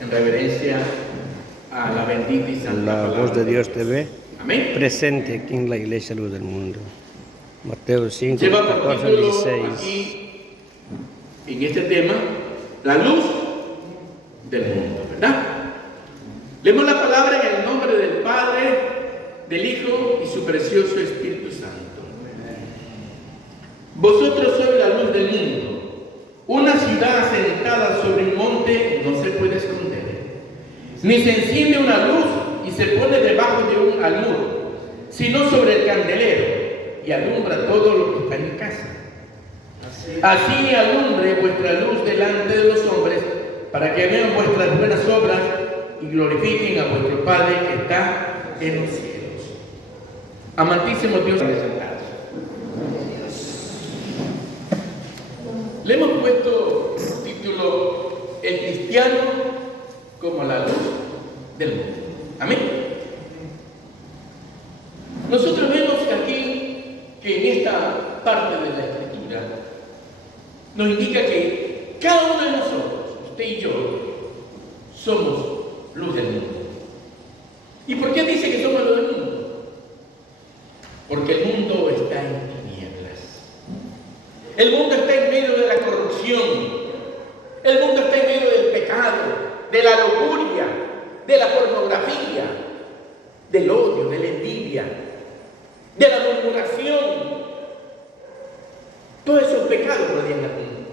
en reverencia a la bendita y santa La palabra Voz de Dios TV, Amén. presente aquí en la Iglesia Luz del Mundo. Mateo 5, Lleva por 14 al título 16. aquí, en este tema, la luz del mundo, ¿verdad? Leemos la palabra en el nombre del Padre, del Hijo y su precioso Espíritu Santo. Vosotros sois la luz del mundo. Una ciudad asentada sobre un monte no se puede esconder. Ni se enciende una luz y se pone debajo de un almud, sino sobre el candelero, y alumbra todo lo que está en casa. Así alumbre vuestra luz delante de los hombres, para que vean vuestras buenas obras y glorifiquen a vuestro Padre que está en los cielos. Amantísimo Dios, le hemos puesto título El cristiano como la luz del mundo. Amén. Nosotros vemos aquí que en esta parte de la Escritura nos indica que cada uno de nosotros, usted y yo, somos luz del mundo. ¿Y por qué dice que somos luz del mundo? Porque el mundo está en tinieblas. El mundo está en medio de la corrupción. El mundo está en medio del pecado, de la lujuria, de la pornografía, del odio, de la envidia, de la murmuración. Todos esos pecados rodean al mundo.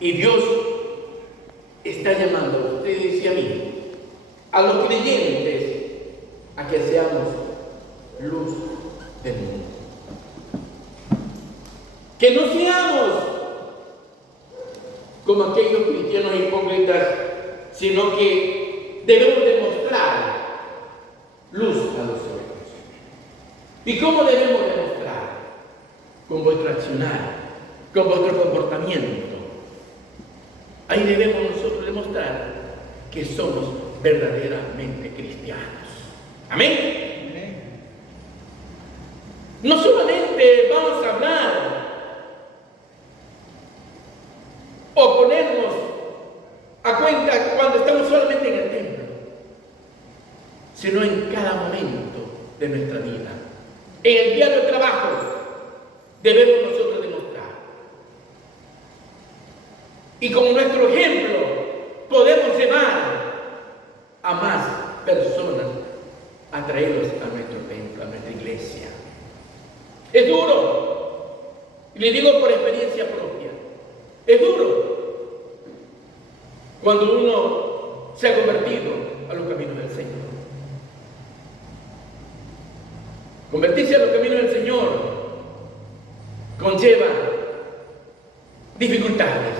Y Dios está llamando a ustedes y a mí, a los creyentes, a que seamos luz del mundo. Que no seamos como aquellos cristianos hipócritas, sino que debemos demostrar luz a los otros. ¿Y cómo debemos demostrar? Con vuestro accionar, con vuestro comportamiento. Ahí debemos nosotros demostrar que somos verdaderamente cristianos. Amén. No solamente vamos a hablar o ponernos a cuenta cuando estamos solamente en el templo, sino en cada momento de nuestra vida. En el diario de trabajo debemos nosotros demostrar. Y con nuestro ejemplo podemos llevar a más personas a traerlos a nuestro templo, a nuestra iglesia. Es duro, y le digo por experiencia propia, es duro cuando uno se ha convertido a los caminos del Señor. Convertirse a los caminos del Señor conlleva dificultades.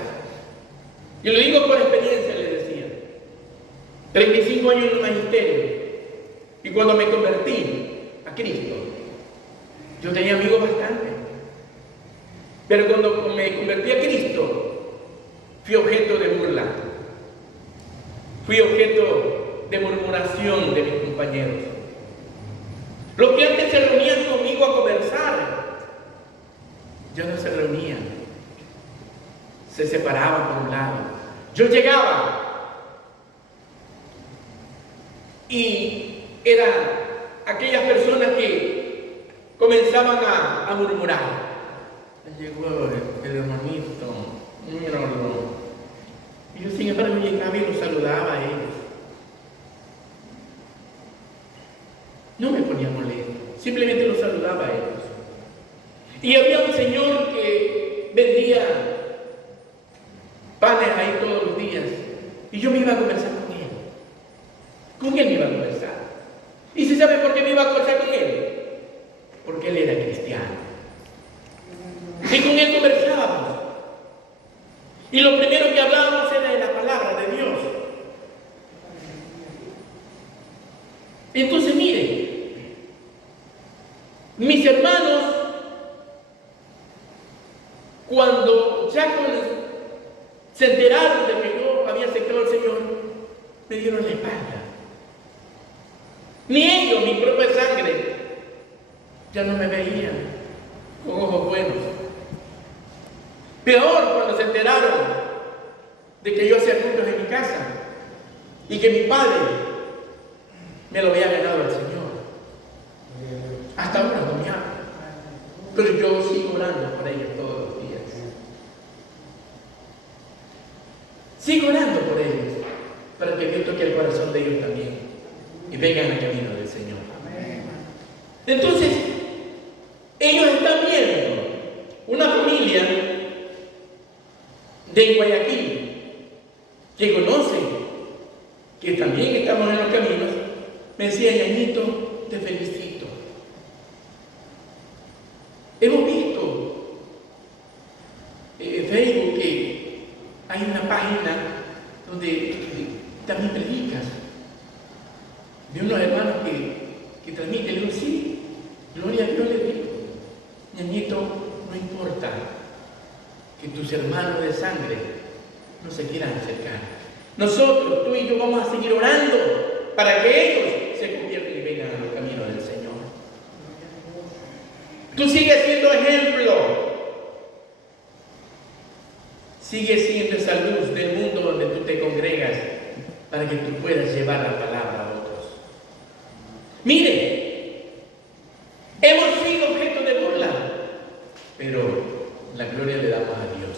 Y lo digo por experiencia, le decía. 35 años en el magisterio. Y cuando me convertí a Cristo, yo tenía amigos bastantes. Pero cuando me convertí a Cristo, fui objeto de burla. Fui objeto de murmuración de mis compañeros. Los que antes se reunían conmigo a conversar, ya no se reunían. Se separaban por un lado. Yo llegaba y eran aquellas personas que comenzaban a murmurar. Llegó el hermanito, míralo. Y yo, sin embargo, llegaba y los saludaba a ellos. No me ponía molesto, simplemente los saludaba a ellos. Y había un señor que vendía panes ahí todos los días, y yo me iba a conversar con él. Con él me iba a conversar. ¿Y se sabe por qué me iba a conversar con él? Porque él era cristiano. Y con él conversábamos. Y lo primero que hablábamos era de la palabra de Dios. Entonces, miren, mis hermanos, cuando ya se enteraron de que yo había aceptado al Señor, me dieron la espalda. Ni ellos, mi propia sangre, ya no me veían con ojos buenos. Peor cuando se enteraron de que yo casa y que mi padre me lo había ganado al Señor. Hasta ahora no me habla, pero yo sigo orando por ellos todos los días. Sigo orando por ellos para que Dios toque el corazón de ellos también y vengan al camino del Señor. Entonces, ellos están viendo una familia de Guayaquil que conocen que también estamos en los caminos. Me decía: Ñañito, te felicito. Hemos visto en Facebook que hay una página donde también predicas, de unos hermanos que transmiten. Le digo: sí, gloria a Dios. Le digo: Ñañito, no importa que tus hermanos de sangre no se quieran acercar. Nosotros, tú y yo, vamos a seguir orando para que ellos se conviertan y vengan a los caminos del Señor. Tú sigues siendo ejemplo. Sigue siendo esa luz del mundo donde tú te congregas para que tú puedas llevar la palabra a otros. Mire, hemos sido objeto de burla, pero la gloria le damos a Dios.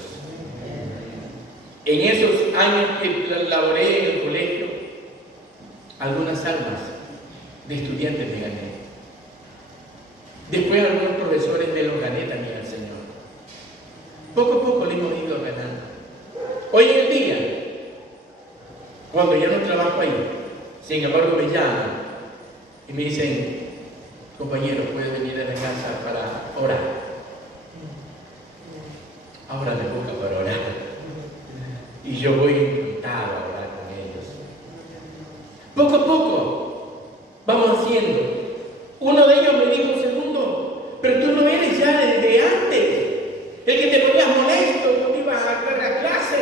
En esos años que laboré en el colegio, algunas almas de estudiantes me gané. Después algunos profesores me los gané también al Señor. Poco a poco le hemos ido ganando. Hoy en el día, cuando ya no trabajo ahí, sin embargo me llaman y me dicen: compañero, ¿puedes venir a la casa para orar? Ahora me busca para orar. Y yo voy encantado a orar con ellos. Poco a poco vamos haciendo. Uno de ellos me dijo: segundo, pero tú no eres ya desde antes el que te ponías molesto cuando ibas a la clase.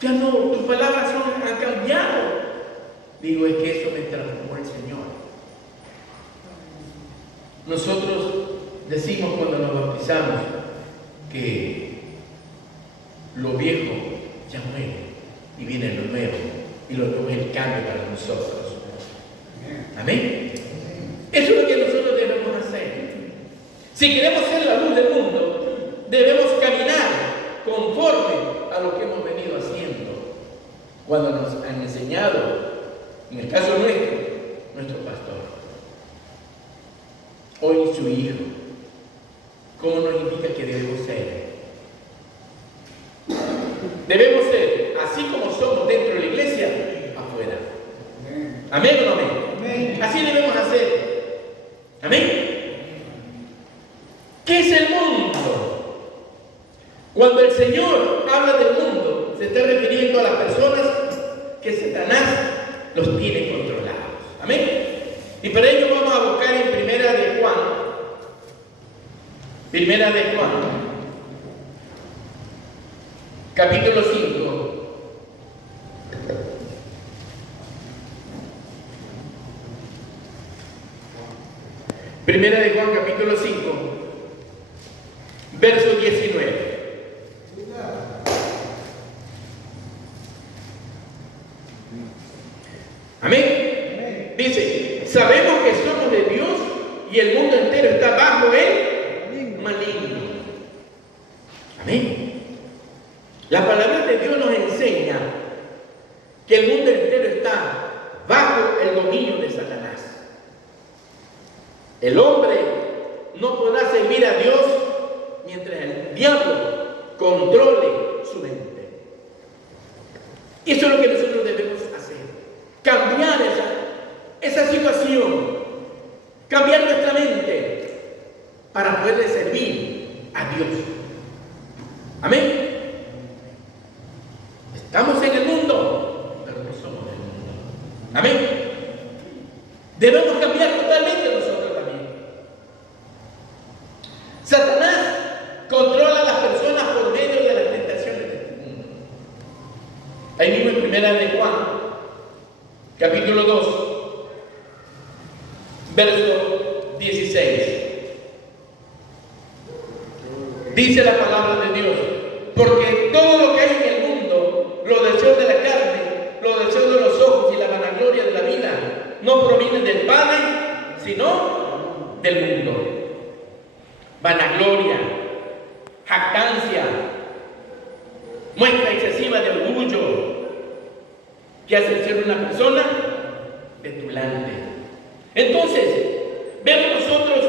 Ya no, tus palabras han cambiado. Digo: es que eso me transformó el Señor. Nosotros decimos cuando nos bautizamos que lo viejo ya muere y viene lo nuevo, y lo nuevo es el cambio para nosotros. Amén. Eso es lo que nosotros debemos hacer. Si queremos ser la luz del mundo, debemos caminar conforme a lo que hemos venido haciendo. Cuando nos han enseñado, en el caso nuestro pastor, hoy su hijo, ¿cómo nos indica que debemos ser? Debemos ser así como somos dentro de la iglesia, afuera. ¿Amén o no amén? Amén. Así debemos hacer. ¿Amén? ¿Qué es el mundo? Cuando el Señor habla del mundo, se está refiriendo a las personas que Satanás los tiene controlados. ¿Amén? Y para ello vamos a buscar en Primera de Juan, capítulo 5. Primera de Juan, capítulo 5, verso 19. Amén. Dice: sabemos que somos de Dios y el mundo entero está bajo el maligno. Amén. La palabra de Dios nos enseña que el mundo entero está bajo el dominio de Satanás. El hombre no podrá servir a Dios mientras el diablo controle su mente. Eso es lo que nosotros debemos hacer. Cambiar esa situación. Cambiar nuestra mente para poder servir a Dios. Amén. Estamos en el mundo, pero no somos del mundo. Amén. Debemos cambiar totalmente nosotros también. Satanás controla a las personas por medio de las tentaciones de este mundo. Ahí mismo en Primera de Juan, capítulo 2, verso 16. Dice la palabra de Dios: porque todo lo que hay en el mundo, lo muestra excesiva de orgullo, que hace ser una persona petulante. Entonces, vemos nosotros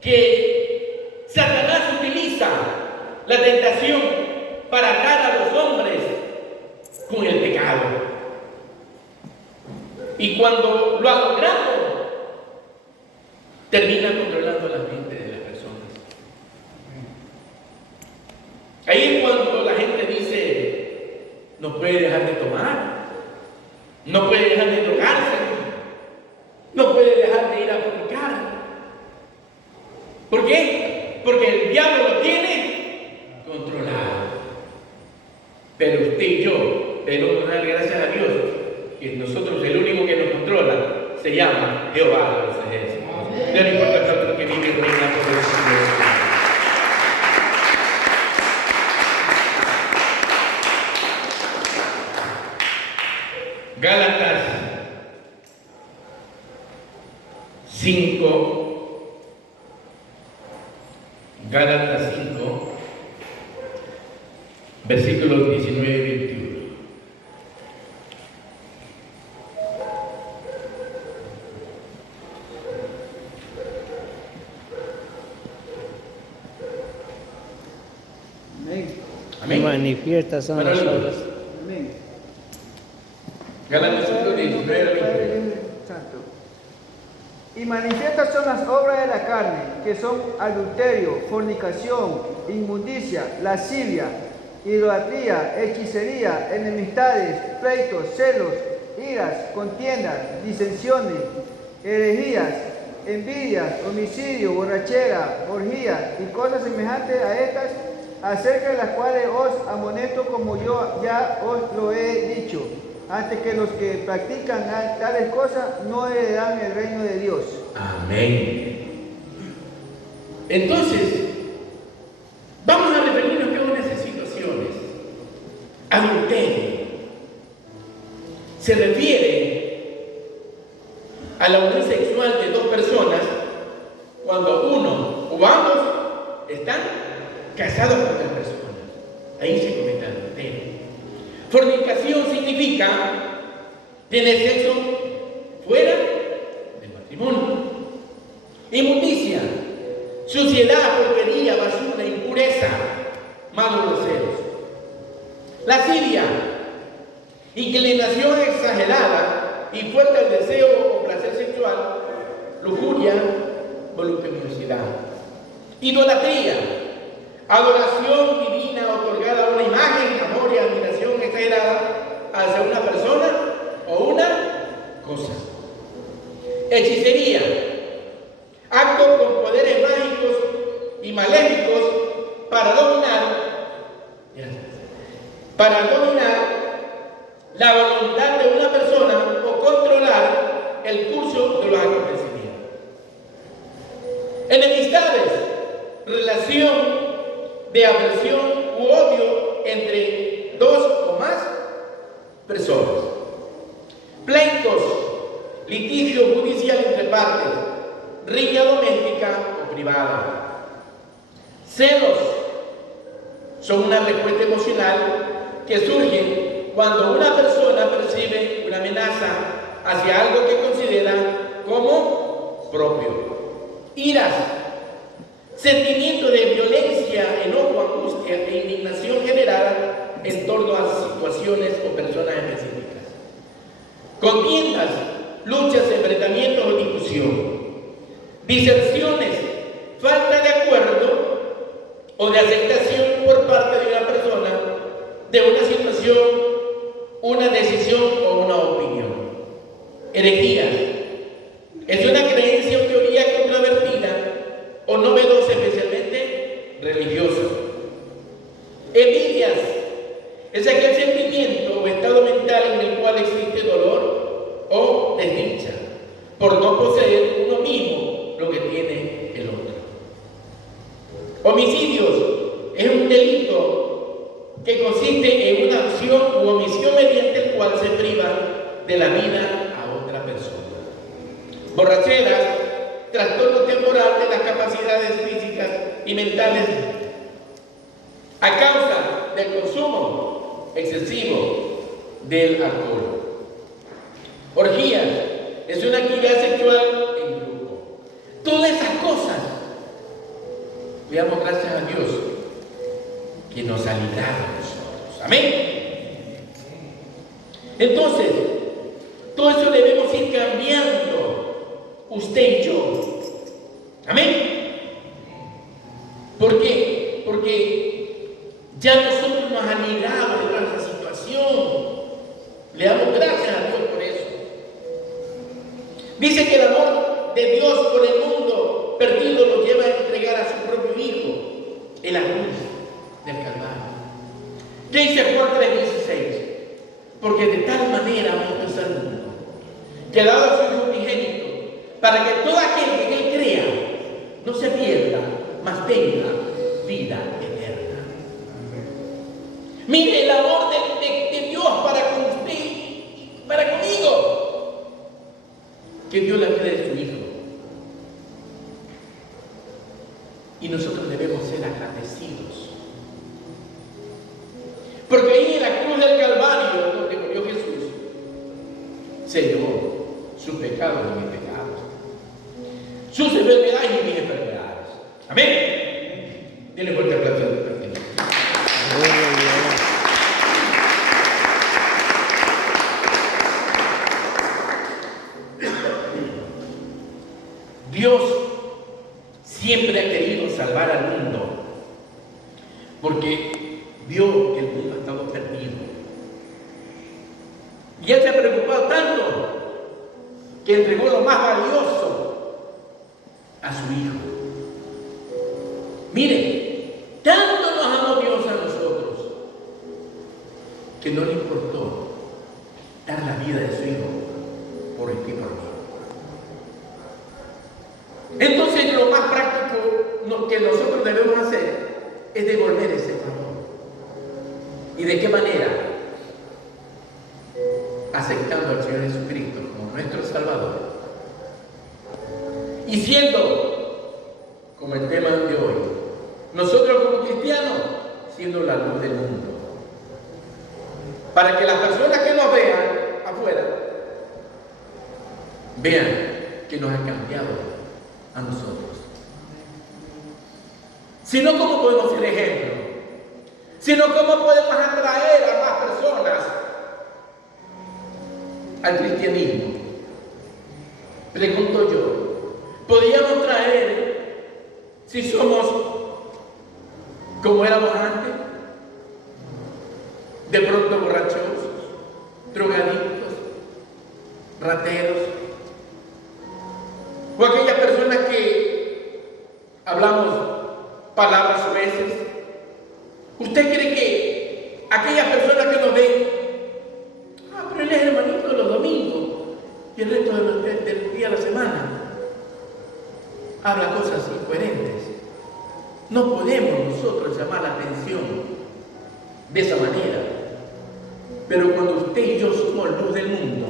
que Satanás utiliza la tentación para atar a los hombres con el pecado. Y cuando lo ha logrado, termina controlando la mente de las personas. Ahí es cuando la gente dice, no puede dejar de tomar, no puede dejar de drogarse, no puede dejar de ir a fornicar. ¿Por qué? Porque el diablo lo tiene controlado. Pero usted y yo debemos dar gracias a Dios que nosotros el único que nos controla se llama Jehová de los ejércitos. No le importa tanto que vive y reina por el Señor. Gálatas 5, versículos 19 y 21. Amén. Manifiestas son las obras. Amén. Gálatas 5, 19 al 21. Santo. Y manifiestas son las obras de la carne, que son adulterio, fornicación, inmundicia, lascivia, idolatría, hechicería, enemistades, pleitos, celos, iras, contiendas, disensiones, herejías, envidias, homicidio, borrachera, orgías y cosas semejantes a estas, acerca de las cuales os amonesto como yo ya os lo he dicho, antes que los que practican tales cosas no heredarán el reino de Dios. Amén. Entonces, vamos a referirnos a unas situaciones. Adulterio se refiere a la unión sexual de dos personas cuando uno o ambos están casados con otras personas. Ahí se comete adulterio. Fornicación significa tener sexo fuera del matrimonio. Inmundicia, suciedad, porquería, basura, impureza, malos deseos. Lascivia, inclinación exagerada y fuerte al deseo o placer sexual, lujuria, voluptuosidad. Idolatría, adoración divina otorgada a una imagen, amor y admiración exagerada hacia una persona o una cosa. Hechicería, actos con poderes mágicos y maléficos para dominar la voluntad de una persona o controlar el curso de los acontecimientos. Enemistades, relación de aversión u odio entre dos o más personas. Pleitos, litigio judicial entre partes, riña doméstica o privada. Celos son una respuesta emocional que surge cuando una persona percibe una amenaza hacia algo que considera como propio. Iras, sentimiento de violencia, enojo, angustia e indignación generada en torno a situaciones o personas específicas. Contiendas, luchas, enfrentamientos o discusión. Disensiones, falta de acuerdo o de aceptación por parte de una persona de una situación, una decisión o una opinión. Herejías, es una creencia o teoría controvertida o novedosa, especialmente religiosa. Envidias, es aquel sentimiento o estado mental en el cual existe dolor o desdicha por no poseer uno mismo lo que tiene el otro. Homicidios es un delito que consiste en una acción u omisión mediante el cual se priva de la vida a otra persona. Borracheras, trastorno temporal de las capacidades físicas y mentales a causa del consumo excesivo del alcohol. Orgías es una actividad sexual en grupo. Todas esas cosas, le damos gracias a Dios que nos ha librado a nosotros. Amén. Entonces, todo eso debemos ir cambiando, usted y yo. Amén. ¿Por qué? Porque ya nosotros nos han librado de toda esa situación. Le damos gracias a Dios por eso. Dice que el amor de Dios por el mundo perdido lo lleva a entregar a su propio Hijo en la cruz del Calvario. ¿Qué dice Juan 3:16? Porque de tal manera amó Dios al mundo, que ha dado a su Hijo unigénito, para que todo aquel que en él crea no se pierda, mas tenga vida eterna. Mire el amor de Dios para con usted, para conmigo, que Dios la vida de su Hijo. Y nosotros debemos ser agradecidos. Porque ahí en la cruz del Calvario, donde murió Jesús, se llevó sus pecados y mis pecados, sus enfermedades y mis enfermedades. Amén. Denle fuerte aplauso al Señor. Dios siempre ha querido salvar al mundo, porque vio que el mundo ha estado perdido. Y Él se ha preocupado tanto que entregó lo más valioso a su Hijo. Mire, tanto nos amó Dios a nosotros que no le importó dar la vida de su Hijo por el y por mí. Entonces lo más práctico que nosotros debemos hacer es devolver ese favor. ¿Y de qué manera? Aceptando al Señor Jesucristo como nuestro Salvador. Y siendo, como el tema de hoy, nosotros como cristianos, siendo la luz del mundo. Para que las personas que nos vean afuera, vean que nos ha cambiado a nosotros. Si no, ¿cómo podemos ser ejemplo? Si no, ¿cómo podemos atraer a más personas al cristianismo? Pregunto yo, ¿podríamos traer si somos como éramos antes? De pronto borrachos, drogadictos, rateros, o aquellas personas que hablamos palabras soeces. ¿Usted cree que aquellas personas que nos ven, pero él es hermanito de los domingos y el resto del día de la semana habla cosas incoherentes? No podemos nosotros llamar la atención de esa manera. Pero cuando usted y yo somos luz del mundo,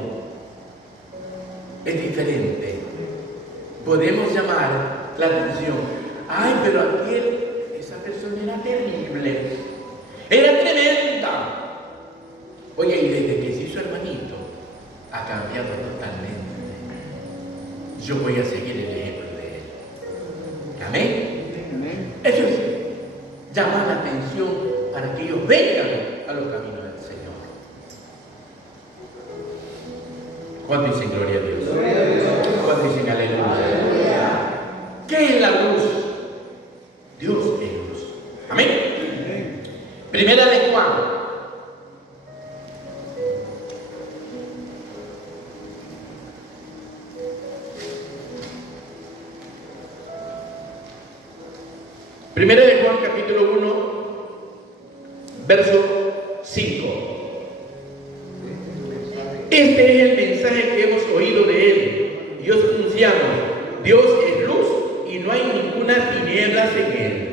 es diferente. Podemos llamar la atención. Ay, pero esa persona era terrible, era tremenda. Oye, y desde que se hizo hermanito, ha cambiado totalmente. Yo voy a seguir el ejemplo de él. Amén. Eso es llamar la atención para que ellos vengan a los caminos del Señor. ¿Cuánto dicen gloria a Dios? Gloria a Dios. ¿Cuánto dicen aleluya? ¿Qué es la luz? Dios es luz. Amén. Primera de Juan. Primera de Juan, capítulo 1, verso 5. Este es el mensaje que hemos oído de Él y os anunciamos: Dios es luz y no hay ninguna tinieblas en Él.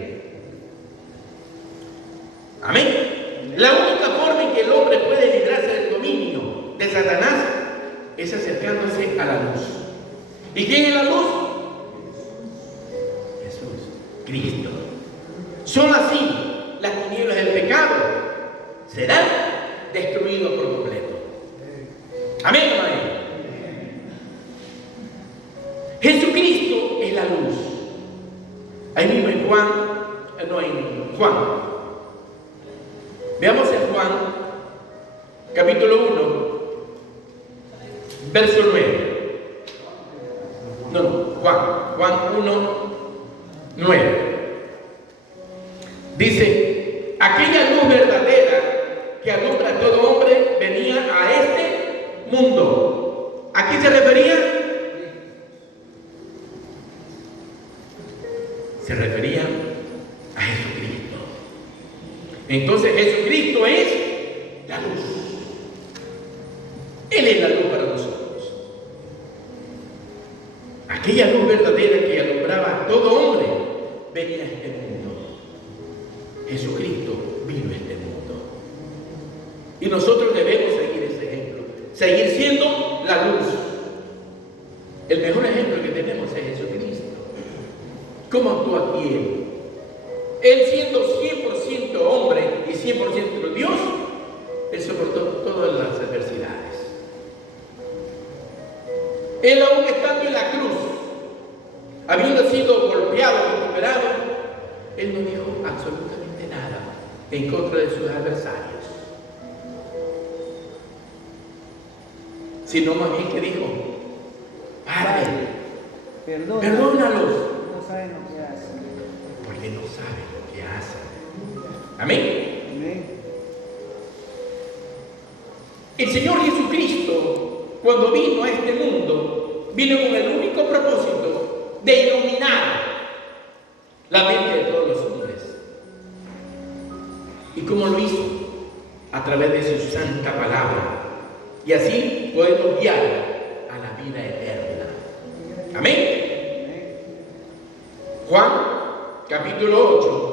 Amén. La única forma en que el hombre puede librarse del dominio de Satanás es acercándose a la luz. ¿Y quién es la luz? Jesús, Cristo. Son así las tinieblas del pecado. Serán destruido por completo. Amén, hermano. Jesucristo es la luz. Ahí mismo en Juan. Veamos en Juan, capítulo 1, verso 9. Juan 1, 9. Dice, aquella luz verdadera que alumbra a todo hombre venía a este mundo. ¿A quién se refería? Se refería a Jesucristo. Entonces Jesucristo es la luz. Él es la luz para nosotros. Aquella luz verdadera que alumbraba a todo hombre venía a este mundo. Jesucristo vino a este mundo. Y nosotros debemos seguir ese ejemplo. Seguir siendo la luz. El mejor ejemplo que tenemos es Jesucristo. ¿Cómo actúa aquí Él? Él siendo 100% hombre y 100% Dios, Él soportó todas las adversidades. Él aún estando en la cruz, habiendo sido golpeado y recuperado, Él no dijo absolutamente nada en contra de sus adversarios. Sino más bien que dijo, Padre, perdónalos. No saben lo que hacen. Porque no saben lo que hacen. Amén. Amén. El Señor Jesucristo, cuando vino a este mundo, vino con el único propósito de iluminar la mente de todos los hombres. ¿Y cómo lo hizo? A través de su santa palabra. Y así podemos guiar a la vida eterna. Amén. Juan, capítulo 8,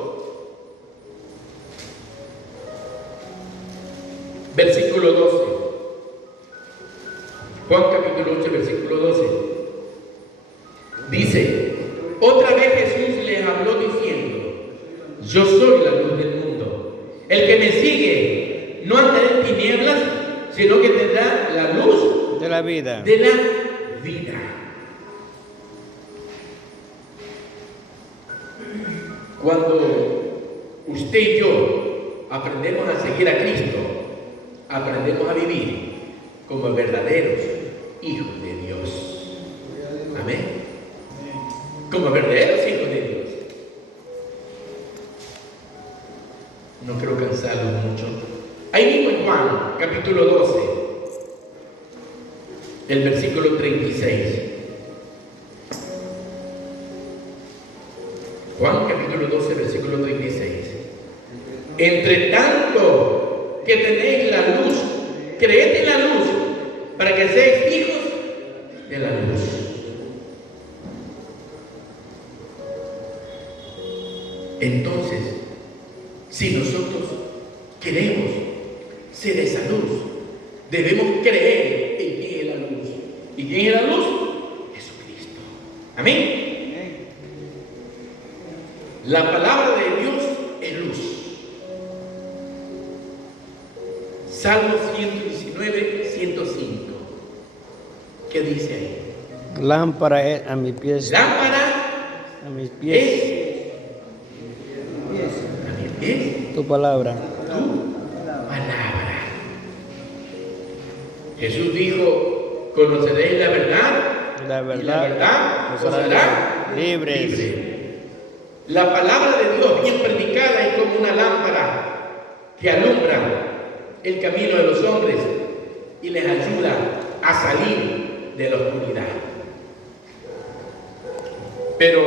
versículo 12. Juan, capítulo 8, versículo 12. Dice, otra vez Jesús les habló diciendo, yo soy la luz del mundo. El que me sigue no andará en tinieblas, sino que tendrá la luz de la vida. De la vida. Cuando usted y yo aprendemos a seguir a Cristo, aprendemos a vivir como verdaderos hijos de Dios. Amén. Como verdaderos hijos de Dios. No quiero cansarlos mucho. Ahí mismo en Juan, capítulo 12, el versículo 36. Juan capítulo 12, versículo 36. Entre tanto que tenéis la luz, creed en la luz, para que seáis hijos de la luz. Entonces, si nosotros queremos ser esa luz, debemos creer en quién es la luz. ¿Y quién es la luz? Jesucristo. Amén. La palabra de Dios es luz. Salmo 119, 105. ¿Qué dice ahí? Lámpara es a mis pies. Lámpara A mis pies. A mis pies. Tu palabra. Tu palabra. Jesús dijo, conoceréis la verdad. La verdad. Y la verdad os hará libres. libre. La palabra de Dios bien predicada es como una lámpara que alumbra el camino de los hombres y les ayuda a salir de la oscuridad. Pero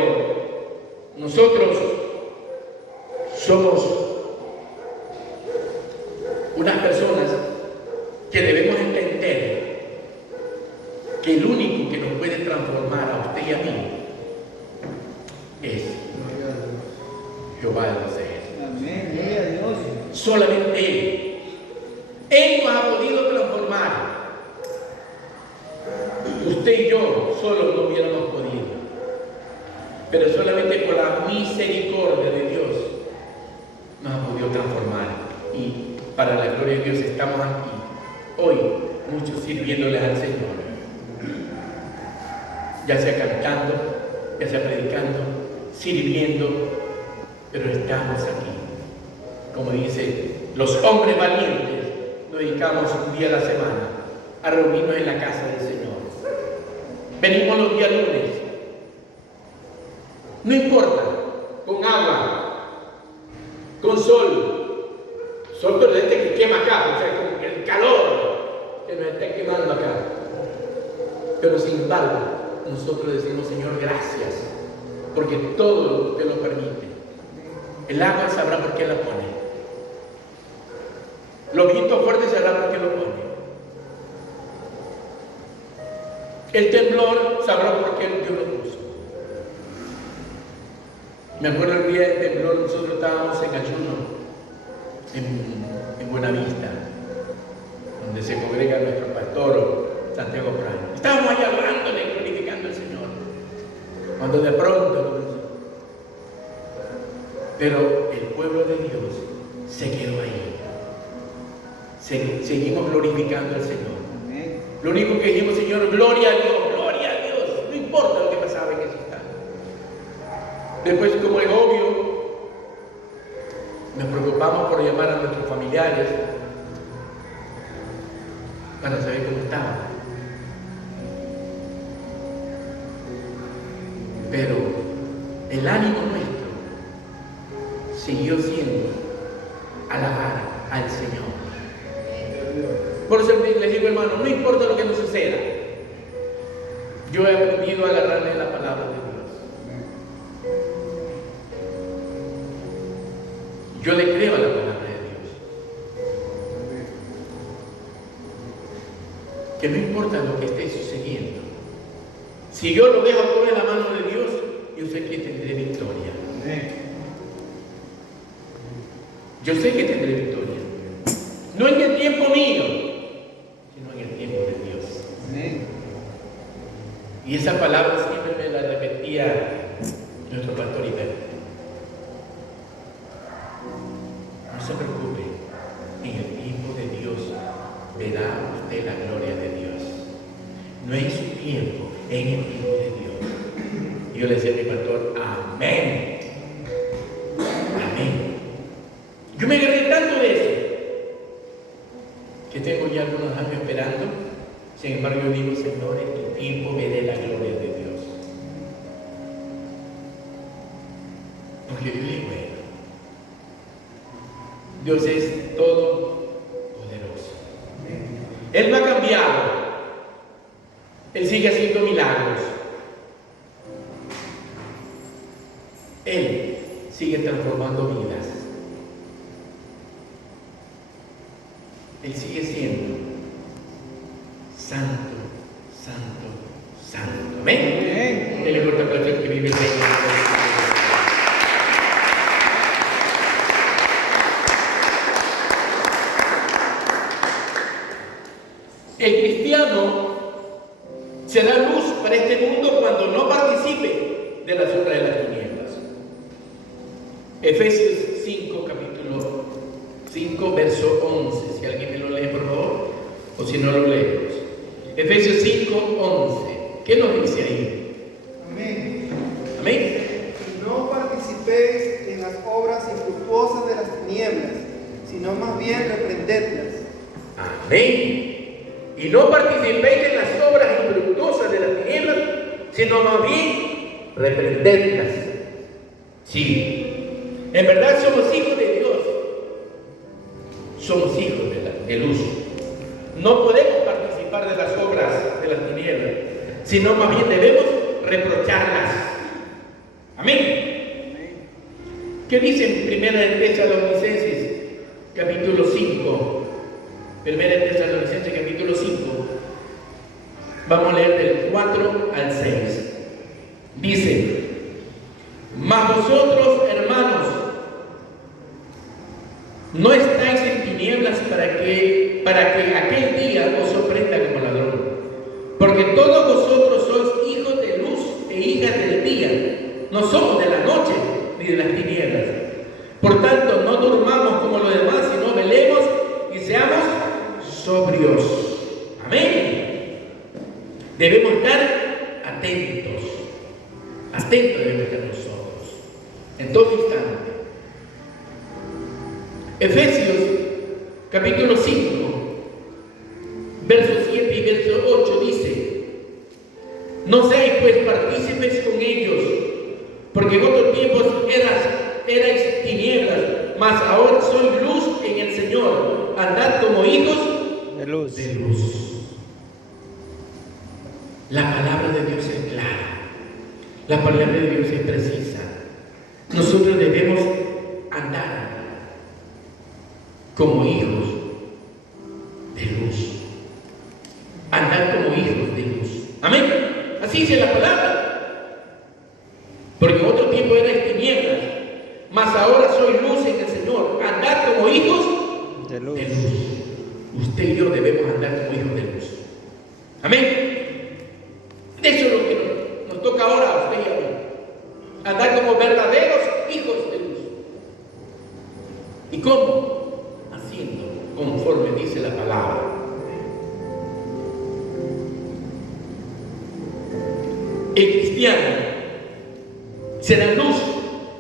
nosotros somos unas personas que debemos entender que el único que nos puede transformar a usted y a mí es Jehová de los ejércitos. Amén. Gloria a Dios. Solamente Él. Él nos ha podido transformar. Usted y yo solo no hubiéramos podido. Pero solamente por la misericordia de Dios nos ha podido transformar. Y para la gloria de Dios estamos aquí, hoy, muchos sirviéndoles al Señor, ya sea cantando, ya sea predicando, sirviendo, pero estamos aquí. Como dice, los hombres valientes nos dedicamos un día a la semana a reunirnos en la casa del Señor. Venimos los días lunes, no importa, con agua, con sol, pero este que quema acá, o sea, con el calor que nos está quemando acá. Pero sin embargo, nosotros decimos, Señor, gracias, porque todo usted lo permite. El agua sabrá por qué la pone. Los vientos fuertes sabrá por qué lo pone. El temblor sabrá por qué Dios lo puso. Me acuerdo el día del temblor, nosotros estábamos en ayuno, en Buenavista, donde se congrega nuestro pastor Santiago Prime. Estábamos ahí hablándole, glorificando al Señor, cuando de pronto, pero el pueblo de Dios se quedó ahí. Seguimos glorificando al Señor. Lo único que dijimos, Señor, gloria a Dios, no importa lo que pasaba en ese instante. Después, como es obvio, nos preocupamos por llamar a nuestros familiares para saber cómo estaban. Pero el ánimo nuestro siguió siendo alabar al Señor. Por eso les digo, hermano, no importa lo que nos suceda, yo he aprendido a agarrarme la palabra de Dios. Yo le creo a la palabra de Dios. Que no importa lo que esté sucediendo, si yo lo dejo todo en la mano de Dios, yo sé que tendré victoria. Yo sé que tendré victoria. No en el tiempo mío, sino en el tiempo de Dios. Y esa palabra siempre me la repetía nuestro pastor Iberto. No se preocupe, en el tiempo de Dios verá usted la gloria de Dios. No en su tiempo, en el tiempo de Dios. Y yo le decía a mi pastor, amén. Amén. Yo me agarré tanto de eso, que tengo ya algunos años esperando. Sin embargo, yo digo, Señor, en tu tiempo veré la gloria de Dios. Porque Dios es bueno. Dios es todopoderoso. Él no ha cambiado. Él sigue haciendo milagros. Él sigue transformando vidas. Él sigue siendo santo, santo, santo. Amén. Él le corta para que vive el reino. El cristiano se da luz para este mundo cuando no participe de las obras de las tinieblas. Efesios 5, capítulo 5, verso 11. Si alguien me lo lee, por favor, o si no lo leemos. Efesios 5, 11. ¿Qué nos dice ahí? Amén. Amén. Y no participéis en las obras infructuosas de las tinieblas, sino más bien reprendedlas. Amén. Y no participéis en las obras infructuosas de las tinieblas, sino más bien reprendedlas. Sí. En verdad somos hijos de Dios. Somos hijos de luz. No podemos participar de las obras de las tinieblas, sino más bien debemos reprocharlas. Amén. ¿Qué dice en Primera de Tesalonicenses, capítulo 5? Primera de Tesalonicenses, capítulo 5. Vamos a leer del 4 al 6. Dice: mas vosotros, hermanos, no estáis en tinieblas para que aquel día os sorprenda como ladrón. Porque todos vosotros sois hijos de luz e hijas del día. No somos de la noche ni de las tinieblas. Por tanto, no durmamos como los demás, sino velemos sobrios. Amén. Debemos estar atentos. Atentos debemos estar nosotros. En todo instante. Efesios capítulo 5, verso 7 y verso 8 dice: no seáis pues partícipes con ellos, porque en otros tiempos erais tinieblas, mas ahora sois luz en el Señor. Andad como hijos De luz. de luz. La palabra de Dios es clara. La palabra de Dios es precisa. Nosotros debemos andar como hijos de luz. Andar como hijos de luz. Amén. Así dice la palabra. Porque en otro tiempo erais tinieblas, mas ahora soy luz en el Señor. Andar como hijos De luz. de luz. Usted y yo debemos andar como hijos de luz. Amén. Eso es lo que nos toca ahora a usted y a mí. Andar como verdaderos hijos de luz. ¿Y cómo? Haciendo conforme dice la palabra. El cristiano será luz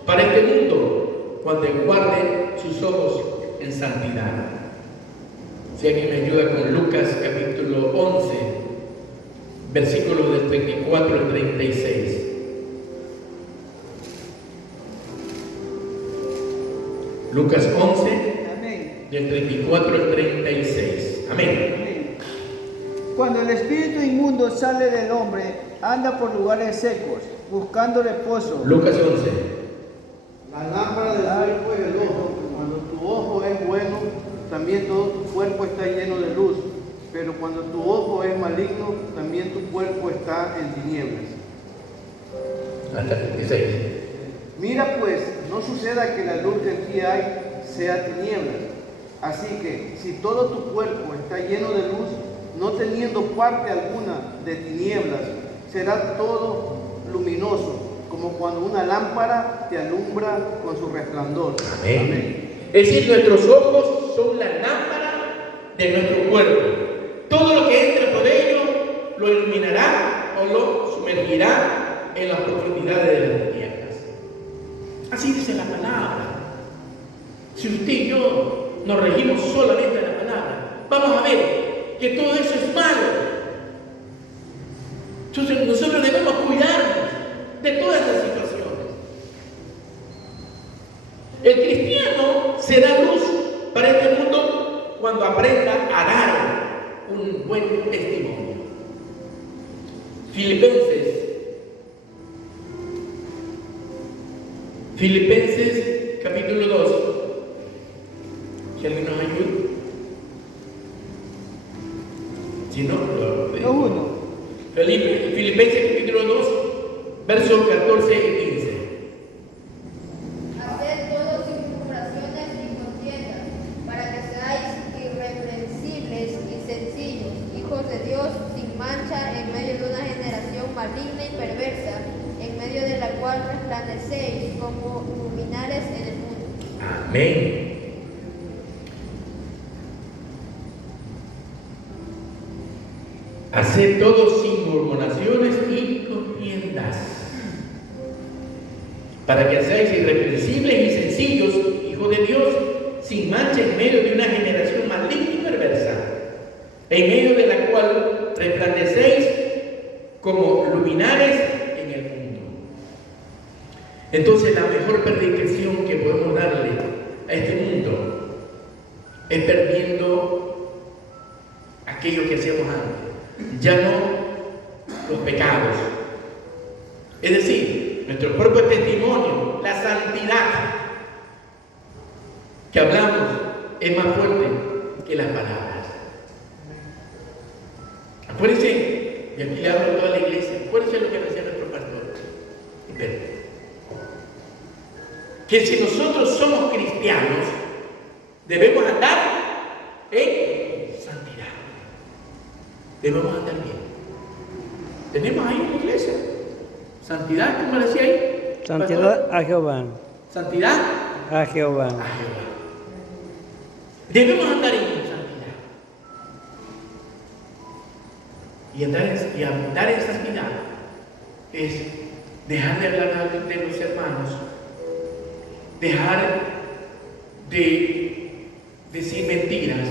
para este mundo cuando guarde sus ojos en santidad. Si alguien me ayuda con Lucas capítulo 11, versículos del 34 al 36. Lucas 11, Amén. del 34 al 36. Amén. Amén. Cuando el espíritu inmundo sale del hombre, anda por lugares secos, buscando reposo. Lucas 11. La lámpara del cuerpo es el ojo. Cuando tu ojo es bueno, también todo tu cuerpo está lleno de luz. Pero cuando tu ojo es maligno, también tu cuerpo está en tinieblas. Hasta el 36. Mira pues, no suceda que la luz que en ti hay sea tinieblas. Así que, si todo tu cuerpo está lleno de luz, no teniendo parte alguna de tinieblas, será todo luminoso, como cuando una lámpara te alumbra con su resplandor. Amén. Es decir, nuestros ojos son la lámpara de nuestro cuerpo. Todo lo que entre por ellos lo iluminará o lo sumergirá en las profundidades de las tinieblas. Así dice la palabra. Si usted y yo nos regimos solamente en la palabra, vamos a ver que todo eso es malo. Entonces nosotros debemos cuidarnos de todas esas situaciones. El cristiano será luz para este mundo cuando aprenda a dar un buen testimonio. Filipenses capítulo 2. Si alguien nos ayuda. Si no, Lo uno. Filipenses capítulo 2, versos 14 y 15. Haced todo sin murmuraciones ni contiendas, para que seáis irreprensibles y sencillos, hijos de Dios, sin mancha, en medio de una generación maligna y perversa, en medio de la cual resplandecéis como luminares en el mundo. Amén. Haced todo sin murmuraciones y contiendas, para que seáis irreprensibles y sencillos, hijos de Dios, sin mancha en medio de una generación maligna y perversa, en medio de la cual resplandecéis como luminares en el mundo. Entonces la mejor predicación que podemos darle a este mundo es perdiendo aquello que hacíamos antes, ya no los pecados. Es decir, nuestro propio testimonio, la santidad que hablamos es más fuerte que las palabras. Acuérdense, y aquí le hablo a toda la iglesia, acuérdense lo que decía nuestro pastor Pedro, que si nosotros somos cristianos, debemos andar en santidad. Debemos andar bien. Tenemos ahí una iglesia. Santidad, ¿cómo decía ahí? Santidad Pastor? a Jehová. Santidad A Jehová. a Jehová. Debemos andar en santidad. Y andar en santidad es dejar de hablar de los hermanos, dejar de decir mentiras,